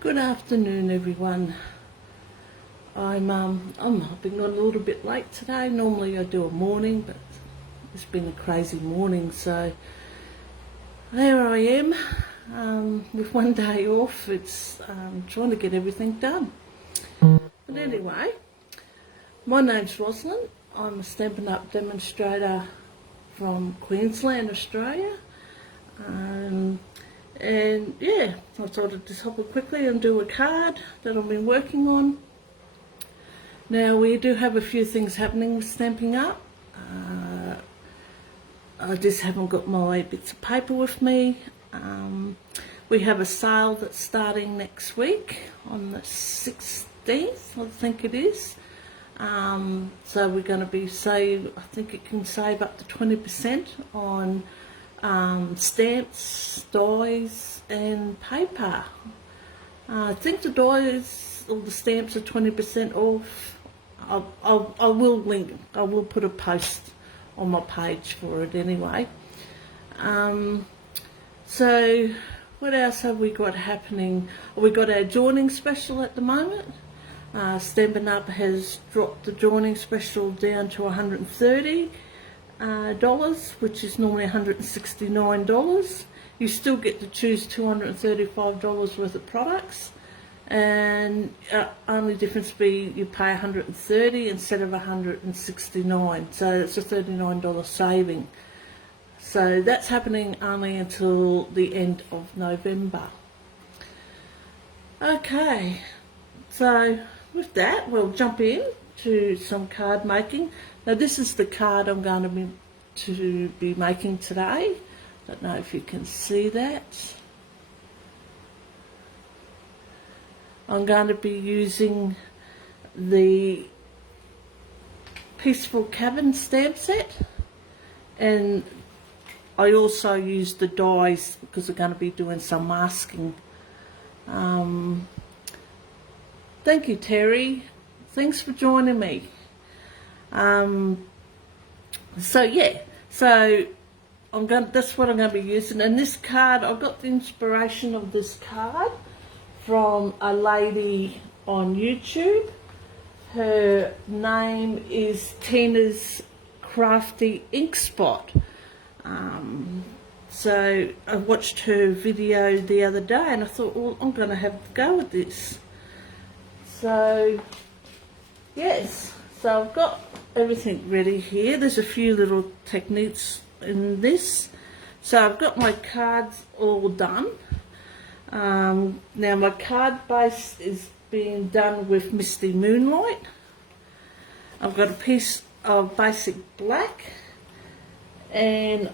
Good afternoon, everyone. I'm hopping on a little bit late today. Normally I do a morning, but it's been a crazy morning, so there I am with one day off. It's trying to get everything done. But anyway, my name's Rosalind. I'm a Stampin' Up demonstrator from Queensland, Australia. And yeah, I thought I'd just hop on quickly and do a card that I've been working on. Now, we do have a few things happening with Stampin' Up. I just haven't got my bits of paper with me. We have a sale that's starting next week on the 16th, I think it is. So we're going to be I think it can save up to 20% on stamps, dies and paper. I think the dies or the stamps are 20% off. I will link, I will put a post on my page for it anyway. So what else have we got happening? We got our joining special at the moment. Stampin' Up has dropped the joining special down to $130, which is normally $169. You still get to choose $235 worth of products, and only difference be you pay $130 instead of $169, so it's a $39 saving. So that's happening only until the end of November. Okay, so with that, we'll jump in to some card making. Now, this is the card I'm going to be making today. Don't know if you can see that. I'm going to be using the Peaceful Cabin stamp set, and I also used the dies because we're going to be doing some masking. Thank you, Terry. Thanks for joining me. So yeah, so that's what I'm going to be using. And this card, I got the inspiration of this card from a lady on YouTube. Her name is Tina's Crafty Ink Spot. So I watched her video the other day and I thought, well, I'm going to have a go with this. So yes, so I've got everything ready here. There's a few little techniques in this. So I've got my cards all done. Now my card base is being done with Misty Moonlight. I've got a piece of basic black, and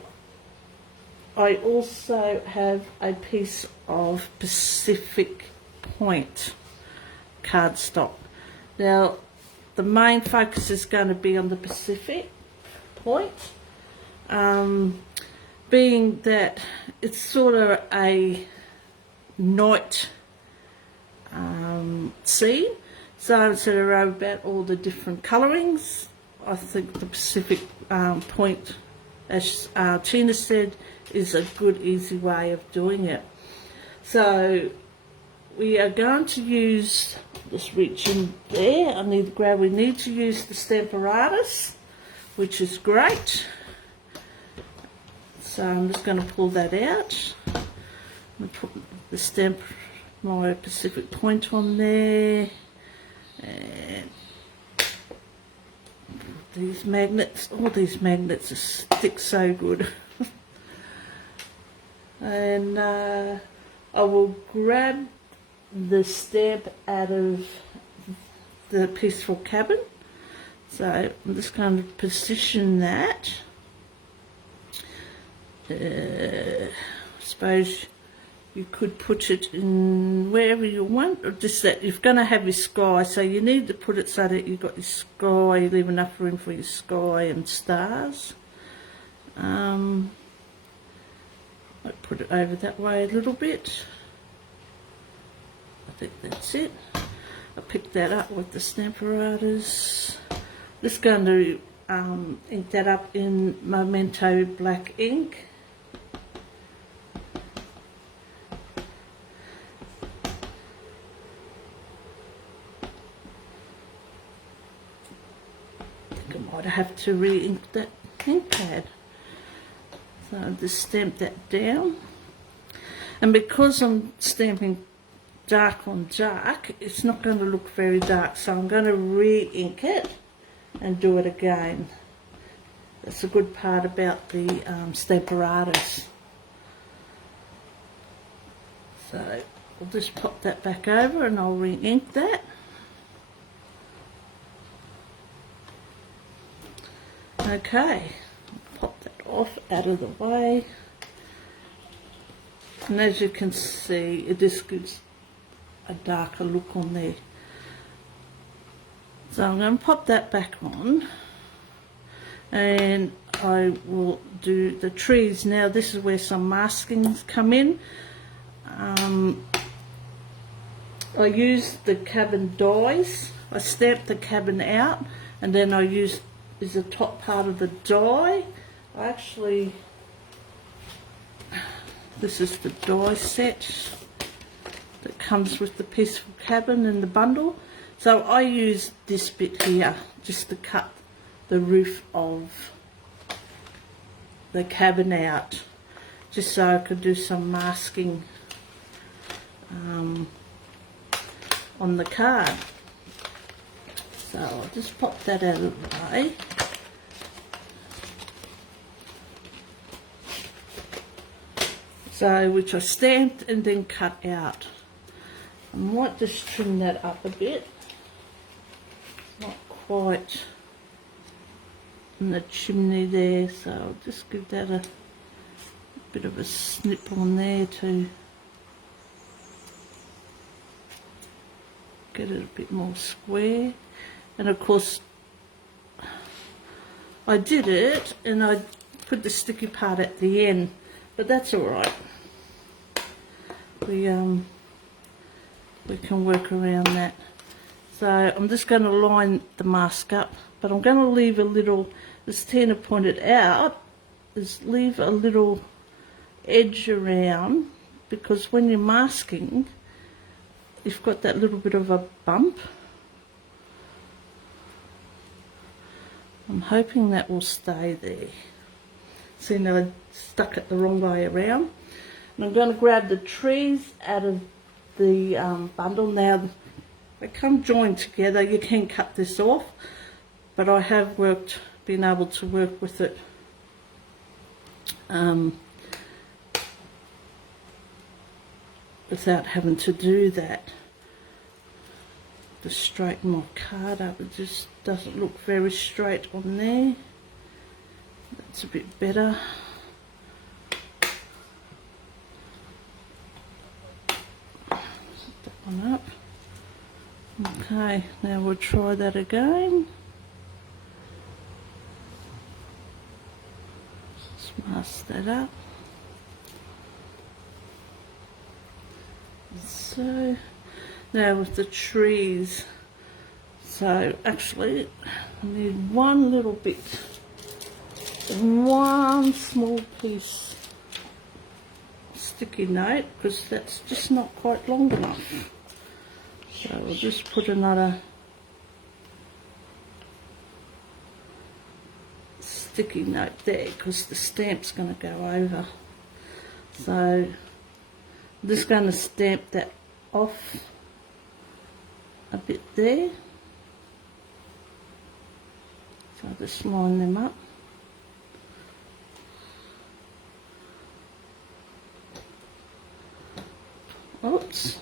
I also have a piece of Pacific Point cardstock. Now the main focus is going to be on the Pacific Point, being that it's sort of a night scene. So instead of worrying about all the different colourings, I think the Pacific Point, as Tina said, is a good easy way of doing it. So we are going to use, just reach in there, we need to use the Stamparatus, which is great. So I'm just going to pull that out. I'm going to put the my Pacific Point on there. And these magnets, all these magnets stick so good. And I will grab the stamp out of the Peaceful Cabin. So I'm just going to position that. I suppose you could put it in wherever you want, or just that you're going to have your sky, so you need to put it so that you've got your sky, you leave enough room for your sky and stars. I put it over that way a little bit. I think that's it. I picked that up with the Stamparatus. Just going to ink that up in Memento black ink. I might have to re-ink that ink pad. So I'll just stamp that down. And because I'm stamping dark on dark, it's not going to look very dark, so I'm going to re-ink it and do it again. That's a good part about the Stamparatus. So I'll just pop that back over and I'll re-ink that. Okay, pop that off, out of the way. And as you can see, it just gives a darker look on there. So I'm going to pop that back on. And I will do the trees. Now this is where some maskings come in. I used the cabin dies. I stamped the cabin out, and then I used the top part of the die. This is the die set that comes with the peaceful cabin in the bundle. So I used this bit here just to cut the roof of the cabin out, just so I could do some masking on the card. So I'll just pop that out of the way. So, which I stamped and then cut out. I might just trim that up a bit. Not quite in the chimney there, so I'll just give that a bit of a snip on there to get it a bit more square. And of course I did it and I put the sticky part at the end, but that's alright. We can work around that. So I'm just going to line the mask up, but I'm going to leave a little, as Tina pointed out, is leave a little edge around, because when you're masking, you've got that little bit of a bump. I'm hoping that will stay there. See, now I stuck it the wrong way around. And I'm going to grab the trees out of the bundle. Now, they come joined together. You can cut this off, but I have been able to work with it without having to do that. To straighten my card up, it just doesn't look very straight on there. That's a bit better. Set that one up. Okay, now we'll try that again. Just mask that up. So now with the trees, so actually I need one little bit, one small piece sticky note, because that's just not quite long enough. So we'll just put another sticky note there, because the stamp's going to go over. So I'm just going to stamp that off a bit there. So I'll just line them up. Oops.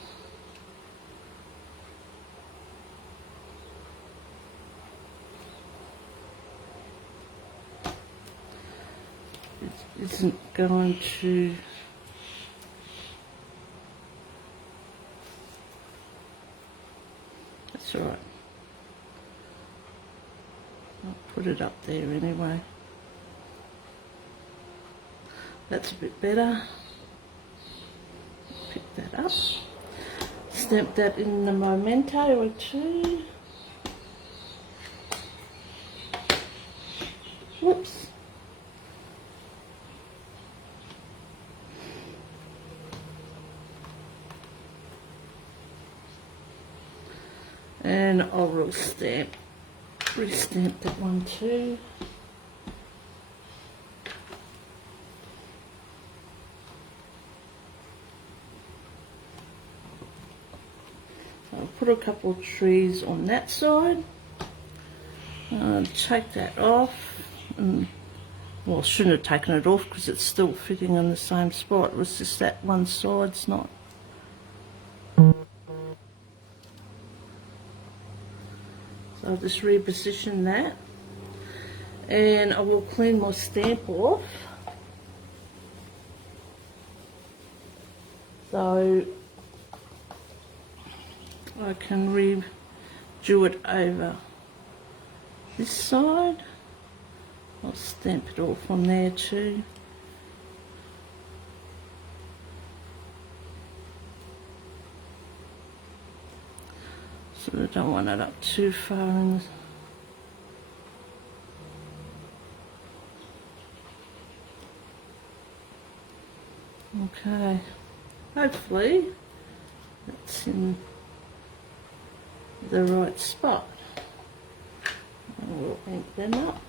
It isn't going to That's all right. I'll put it up there anyway. That's a bit better. Pick that up. Stamp that in the memento or two. Whoops. And I'll roll stamp Re-stamp that one too. So I'll put a couple of trees on that side. Take that off. And, well, I shouldn't have taken it off because it's still fitting in the same spot. It was just that one side's not. So I'll just reposition that. And I will clean my stamp off. So I can redo it over this side. I'll stamp it off on there too. So I don't want it up too far in. Okay, hopefully that's in the right spot. We'll ink them up.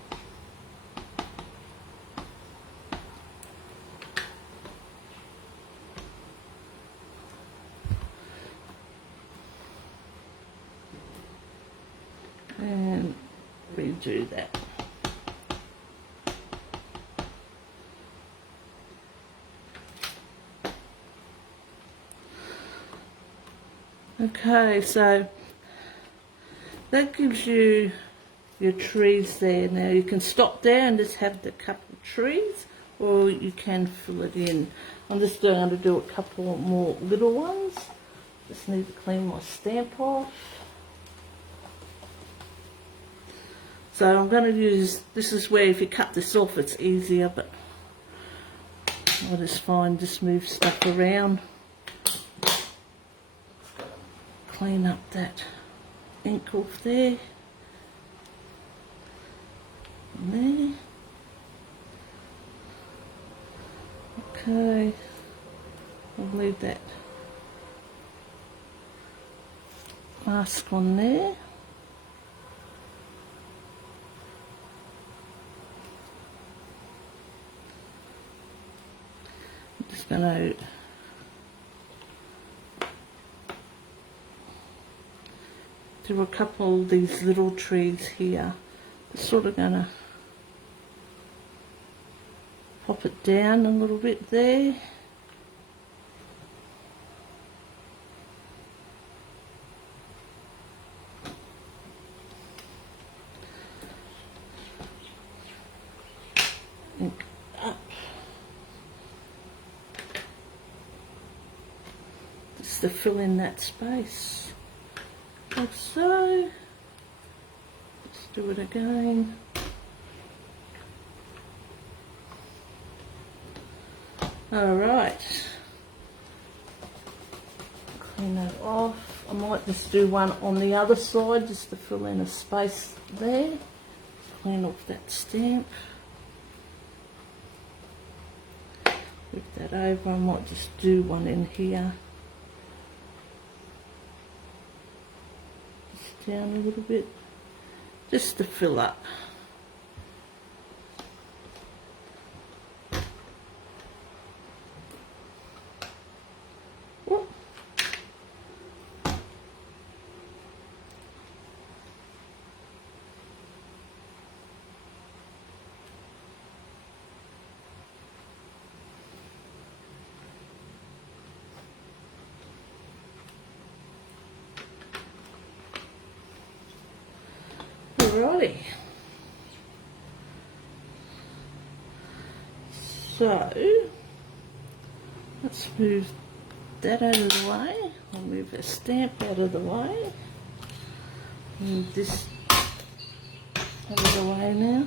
And redo that. Okay, so that gives you your trees there. Now you can stop there and just have the couple of trees, or you can fill it in. I'm just going to do a couple more little ones. Just need to clean my stamp off. So I'm going to use, this is where if you cut this off it's easier, but I just find just move stuff around. Clean up that ink off there. And there. Okay. I'll leave that mask on there. I'm just going to do a couple of these little trees here. Just sort of going to pop it down a little bit there. Ink up. Just to fill in that space. Like so. Let's do it again. Alright. Clean that off. I might just do one on the other side just to fill in a space there. Clean off that stamp. Flip that over. I might just do one in here. Down a little bit, just to fill up. Whoop. Alrighty. So let's move that out of the way. I'll move a stamp out of the way. Move this out of the way now.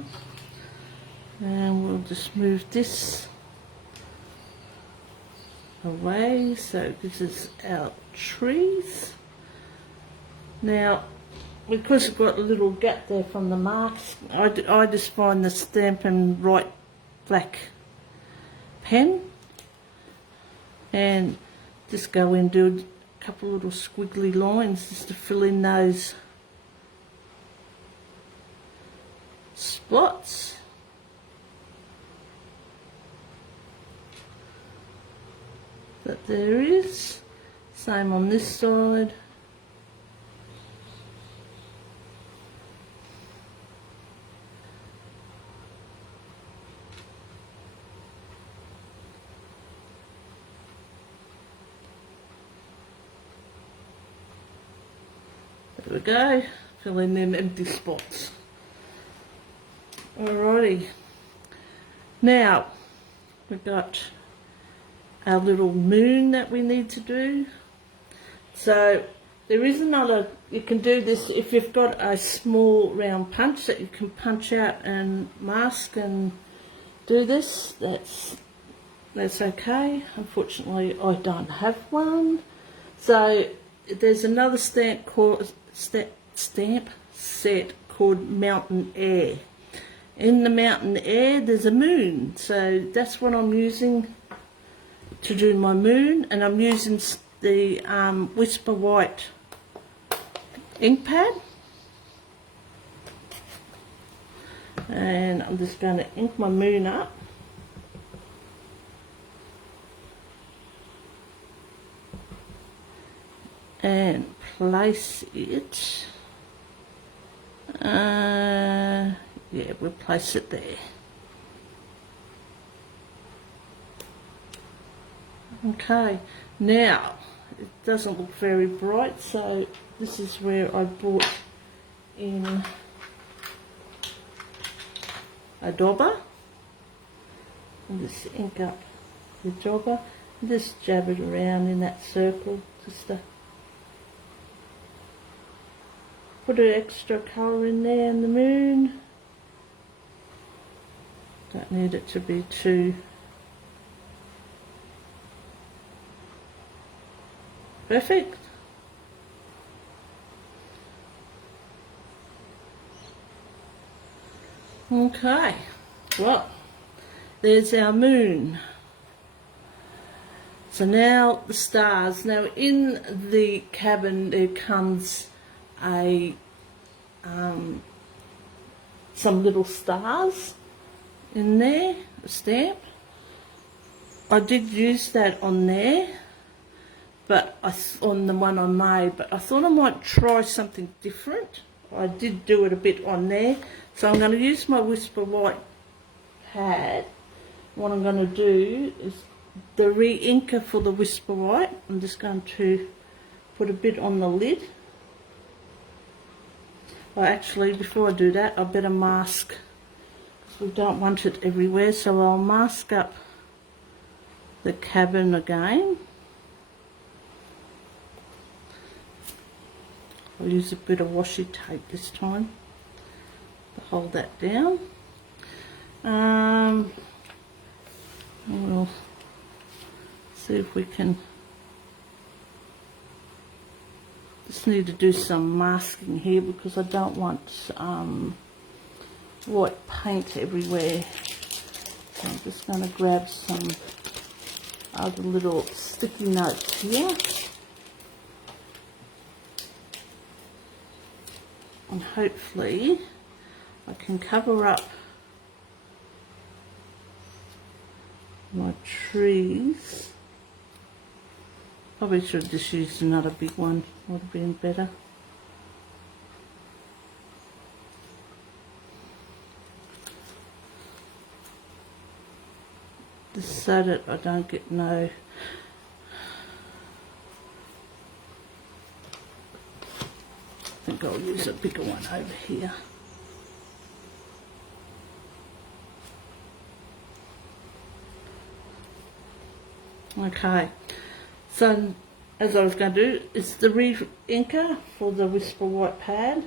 And we'll just move this away. So this is our trees. Now, because we've got a little gap there from the marks, I just find the Stampin' Right black pen and just go in and do a couple little squiggly lines just to fill in those spots. That there is. Same on this side. There we go, fill in them empty spots. Alrighty, now we've got our little moon that we need to do. So there is another, you can do this if you've got a small round punch that you can punch out and mask and do this, that's okay. Unfortunately I don't have one. So there's another stamp set called Mountain Air. In the Mountain Air there's a moon, so that's what I'm using to do my moon, and I'm using the Whisper White ink pad, and I'm just going to ink my moon up. And place it, yeah, we'll place it there. Okay, now it doesn't look very bright, so this is where I brought in a dauber and just ink up the dauber and just jab it around in that circle just to put an extra colour in there in the moon. Don't need it to be too perfect. Okay, well, there's our moon. So now the stars. Now in the cabin there comes a some little stars in there, a stamp. I did use that on there, but on the one I made, but I thought I might try something different. I did do it a bit on there, so I'm going to use my Whisper White pad. What I'm going to do is the re-inker for the Whisper White. I'm just going to put a bit on the lid. Well, actually, before I do that, I better mask, because we don't want it everywhere, so I'll mask up the cabin again. I'll use a bit of washi tape this time to hold that down. We'll see if we can. Just need to do some masking here because I don't want white paint everywhere. So I'm just going to grab some other little sticky notes here. And hopefully I can cover up my trees. Probably should have just used another big one, would have been better. Just so that I don't get no I think I'll use a bigger one over here. Okay, so as I was going to do, it's the re-inker for the Whisper White pad.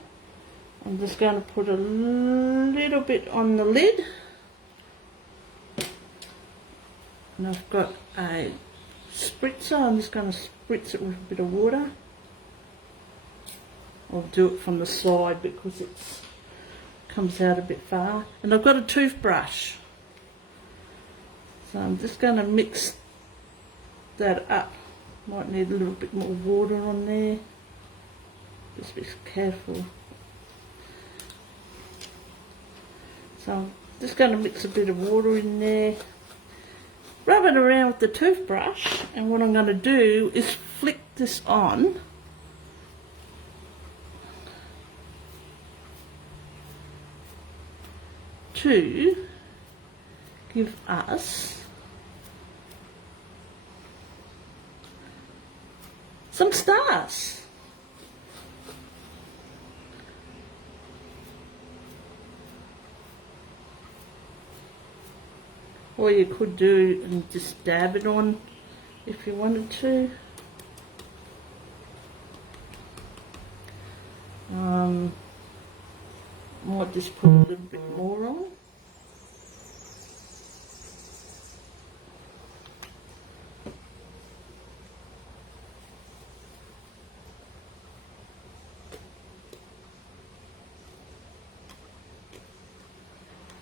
I'm just going to put a little bit on the lid. And I've got a spritzer. I'm just going to spritz it with a bit of water. I'll do it from the side because it comes out a bit far. And I've got a toothbrush. So I'm just going to mix that up. Might need a little bit more water on there. Just be careful. So I'm just going to mix a bit of water in there, rub it around with the toothbrush, and what I'm going to do is flick this on to give us some stars. Or you could do and just dab it on if you wanted to. Might just put a little bit more on.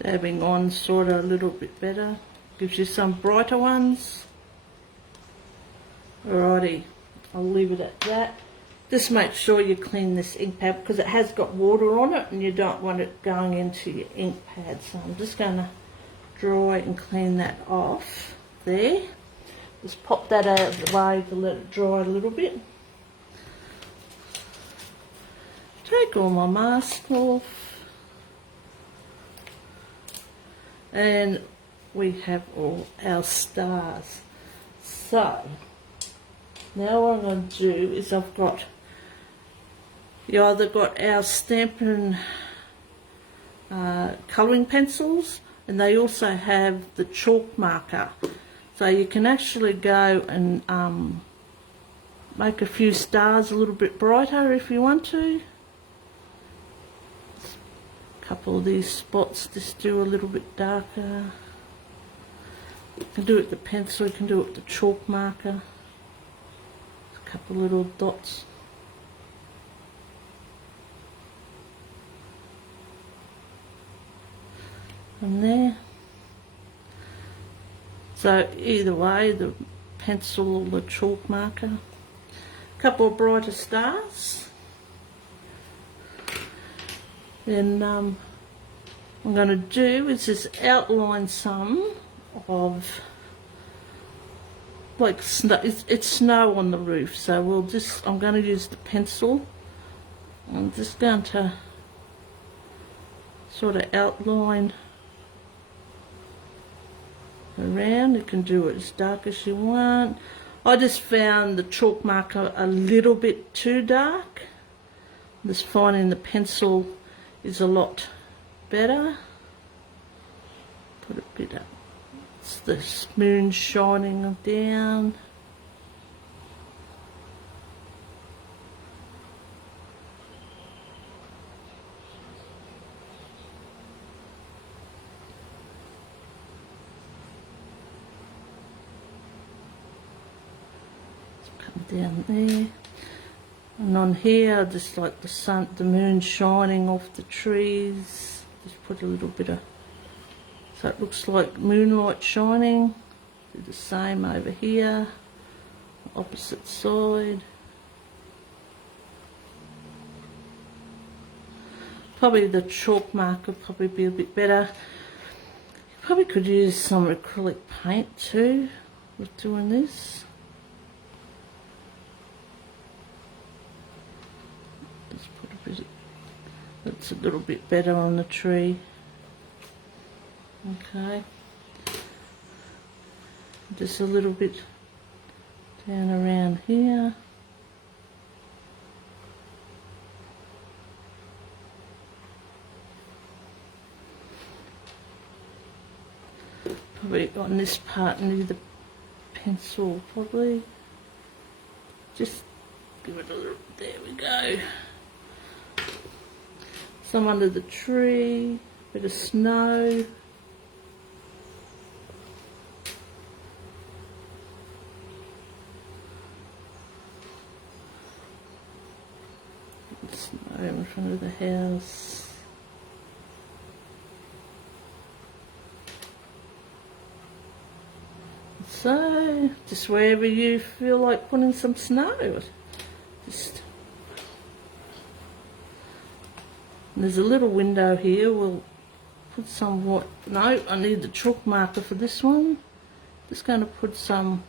Dabbing on sort of a little bit better, gives you some brighter ones. Alrighty, I'll leave it at that. Just make sure you clean this ink pad because it has got water on it and you don't want it going into your ink pad. So I'm just going to dry and clean that off there. Just pop that out of the way to let it dry a little bit. Take all my mask off. And we have all our stars. So now what I'm going to do is you either got our Stampin colouring pencils, and they also have the chalk marker. So you can actually go and make a few stars a little bit brighter if you want to. A couple of these spots just do a little bit darker. You can do it with the pencil, you can do it with the chalk marker. A couple of little dots. And there. So either way, the pencil or the chalk marker. A couple of brighter stars. Then I'm going to do is just outline some of like snow. It's snow on the roof, so I'm going to use the pencil. I'm just going to sort of outline around. You can do it as dark as you want. I just found the chalk marker a little bit too dark. I'm just finding the pencil is a lot better. Put a bit up. It's the moon shining down. Down there, and on here I just like the moon shining off the trees. Just put a little bit of, so it looks like moonlight shining. Do the same over here, opposite side. Probably the chalk marker probably be a bit better. You probably could use some acrylic paint too with doing this. That's a little bit better on the tree. Okay. Just a little bit down around here. Probably on this part near the pencil, probably. Just give it a little, there we go. Some under the tree, bit of snow. Snow in front of the house. So, just wherever you feel like putting some snow. Just. There's a little window here, we'll put some white. No, I need the chalk marker for this one. Just going to put some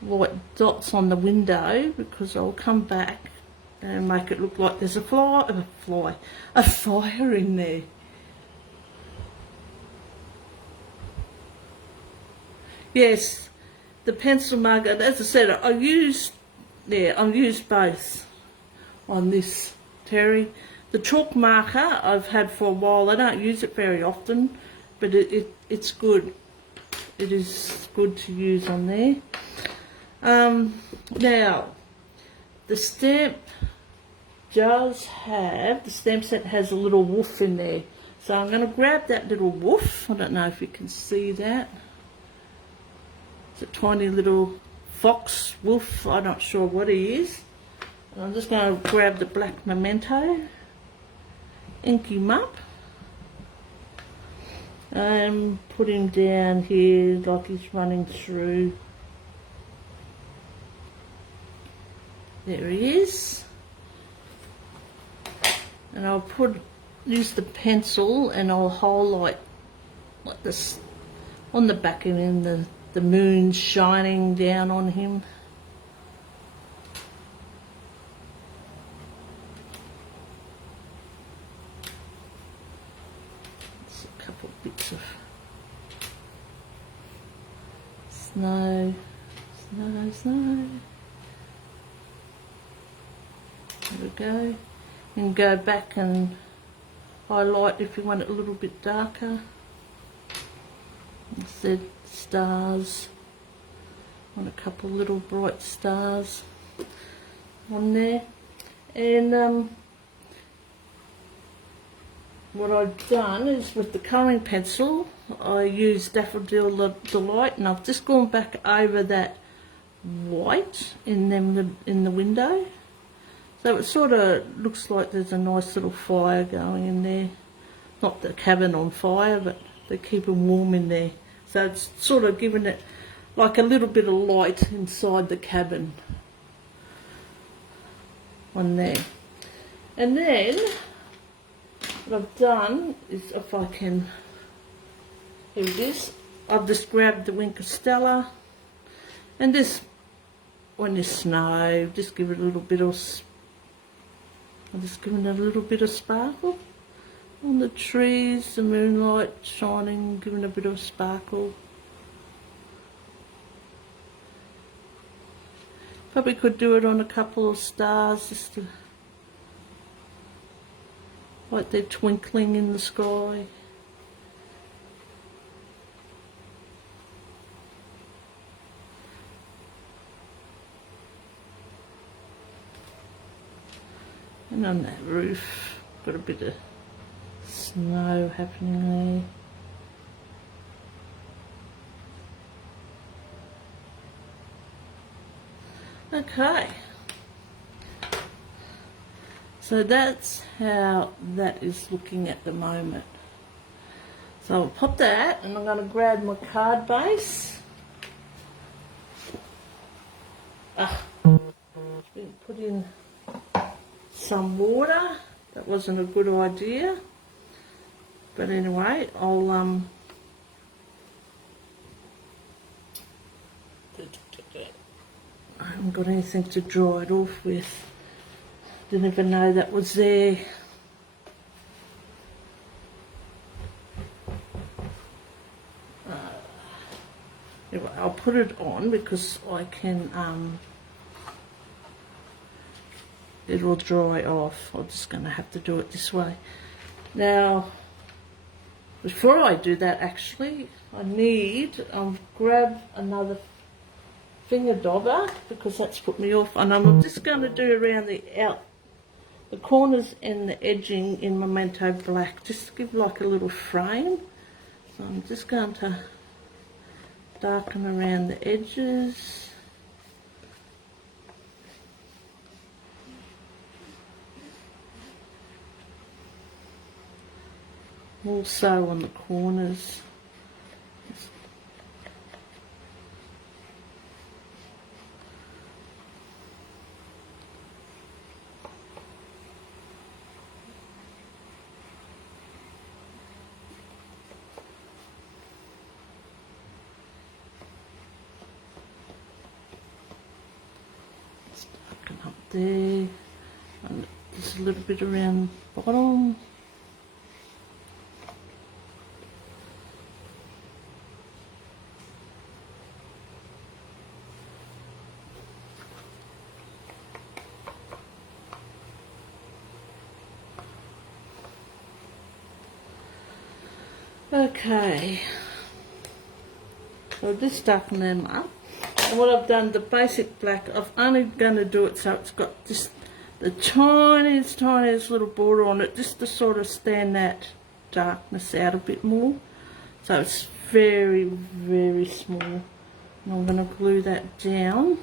white dots on the window because I'll come back and make it look like there's a fire in there. Yes, the pencil marker, as I said, I've used both on this Terry. The chalk marker I've had for a while. I don't use it very often, but it's good. It is good to use on there. Now, the stamp set has a little woof in there. So I'm going to grab that little woof. I don't know if you can see that. It's a tiny little fox wolf. I'm not sure what he is. And I'm just going to grab the black memento, ink him up, and put him down here like he's running through. There he is. And I'll use the pencil and I'll highlight like this on the back of him, the moon shining down on him. Just a couple of bits of snow. There we go. And go back and highlight if you want it a little bit darker. Instead, stars. Want a couple little bright stars on there. And what I've done is with the colouring pencil, I used Daffodil Delight, and I've just gone back over that white in the window. So it sort of looks like there's a nice little fire going in there. Not the cabin on fire, but they're keeping warm in there. So it's sort of giving it like a little bit of light inside the cabin on there. And then what I've done is, if I can, here it is, I've just grabbed the Wink of Stella, and this, when there's snow, just give it a little bit of, I'm just giving it a little bit of sparkle on the trees, the moonlight shining, giving a bit of sparkle. Probably could do it on a couple of stars, just to, like they're twinkling in the sky. And on that roof, got a bit of snow happening there. Okay. So that's how that is looking at the moment. So I'll pop that, and I'm going to grab my card base. Put in some water. That wasn't a good idea, but anyway, I haven't got anything to dry it off with. Didn't even know that was there. Anyway, I'll put it on because I can it'll dry off. I'm just going to have to do it this way. Now, before I do that, actually, I need grab another finger dobber because that's put me off, and I'm just going to do around the corners and the edging in Memento Black, just to give like a little frame. So I'm just going to darken around the edges. Also on the corners. there, and just a little bit around the bottom. Okay, so just darken them up. And what I've done, the basic black, I'm only going to do it so it's got just the tiniest little border on it, just to sort of stand that darkness out a bit more. So it's very, very small. And I'm going to glue that down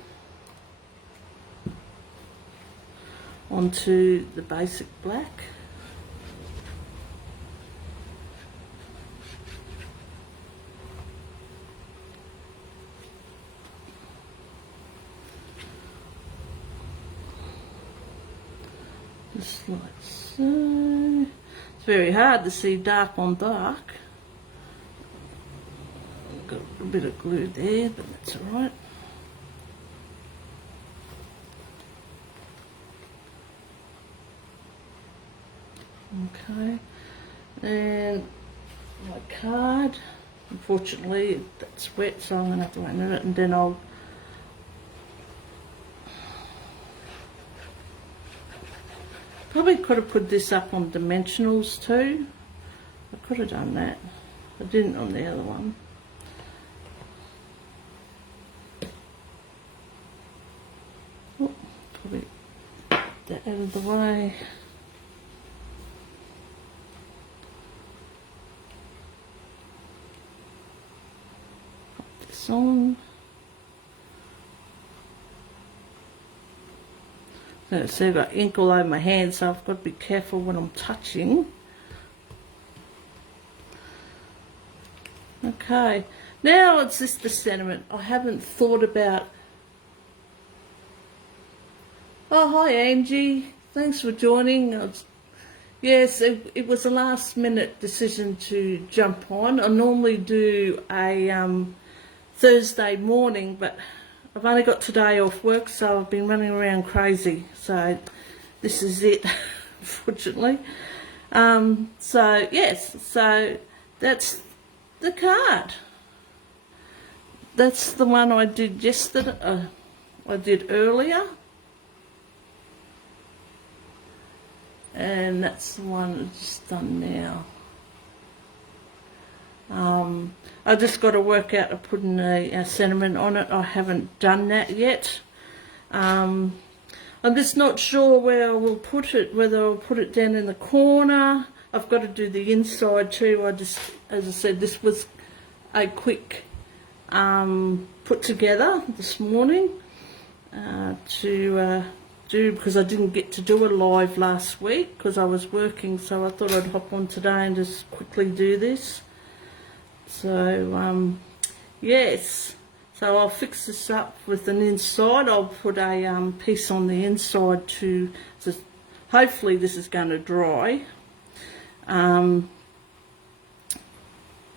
onto the basic black. Just like so. It's very hard to see dark on dark. Got a bit of glue there, but that's alright. Okay, and my card, unfortunately that's wet, so I'm going to have to wait a minute, and then I'll probably could have put this up on dimensionals too. I could have done that. I didn't on the other one. Oh, probably get that out of the way. Pop this on. So I've got ink all over my hands, so I've got to be careful when I'm touching. Okay, now it's just the sentiment. I haven't thought about... Oh, hi Angie, thanks for joining. Yes, it was a last minute decision to jump on. I normally do a Thursday morning, but I've only got today off work, so I've been running around crazy. So this is it, unfortunately. So yes, so that's the card. That's the one I did yesterday. I did earlier, and that's the one I've just done now. I just got to work out of putting a sentiment on it. I haven't done that yet. I'm just not sure where I will put it, whether I'll put it down in the corner. I've got to do the inside too. As I said, this was a quick put together this morning to do, because I didn't get to do a live last week because I was working, so I thought I'd hop on today and just quickly do this. So yes, so I'll fix this up with an inside. I'll put a piece on the inside to, hopefully this is going to dry.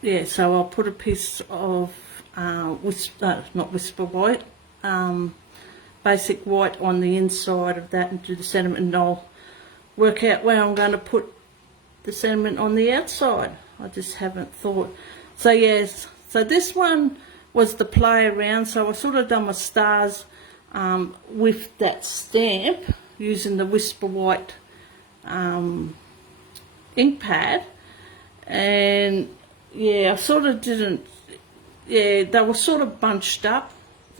Yeah, so I'll put a piece of not whisper white, basic white on the inside of that and do the sentiment, and I'll work out where I'm going to put the sentiment on the outside. I just haven't thought. So yes, so this one was the play around, so I sort of done my stars with that stamp using the Whisper White ink pad, and yeah, I sort of didn't, yeah, they were sort of bunched up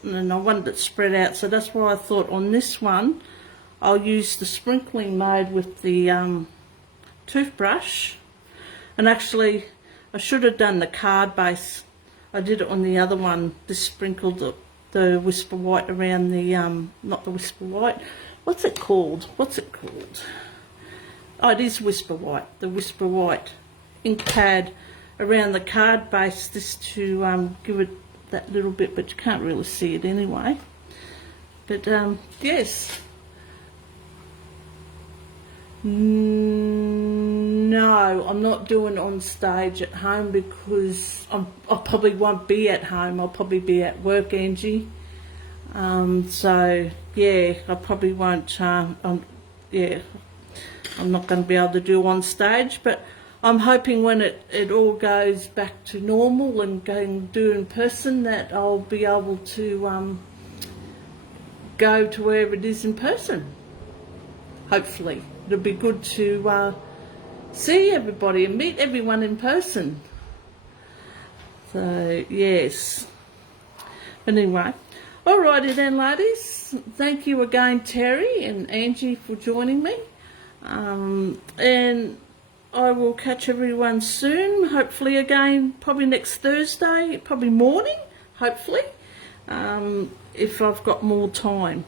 and I wanted it spread out, so that's why I thought on this one I'll use the sprinkling mode with the toothbrush. And actually I should have done the card base. I did it on the other one, just sprinkled the Whisper White around the, not the Whisper White, what's it called? Oh, it is Whisper White, the Whisper White ink pad around the card base, just to give it that little bit, but you can't really see it anyway. But yes. No, I'm not doing it on stage at home because I probably won't be at home. I'll probably be at work, Angie. So yeah, I probably won't. Yeah, I'm not going to be able to do on stage, but I'm hoping when it all goes back to normal and going do in person, that I'll be able to go to wherever it is in person. Hopefully, it'll be good to see everybody and meet everyone in person. So yes. But anyway, alrighty then, ladies. Thank you again, Terry and Angie, for joining me. And I will catch everyone soon. Hopefully again, probably next Thursday, probably morning. Hopefully, if I've got more time.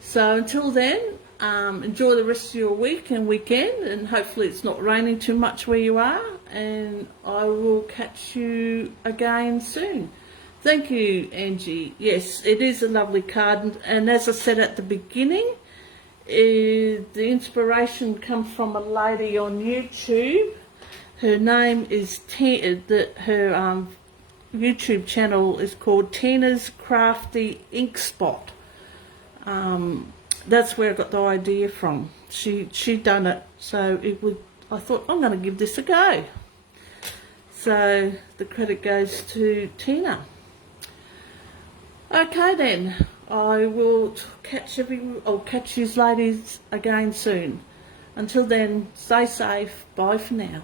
So until then, enjoy the rest of your week and weekend, and hopefully it's not raining too much where you are. And I will catch you again soon. Thank you, Angie. Yes, it is a lovely card, and as I said at the beginning, the inspiration comes from a lady on YouTube. Her name is her YouTube channel is called Tina's Crafty Ink Spot. That's where I got the idea from. She done it, so I thought I'm going to give this a go. So the credit goes to Tina. Okay then, I will I'll catch you ladies again soon. Until then, stay safe. Bye for now.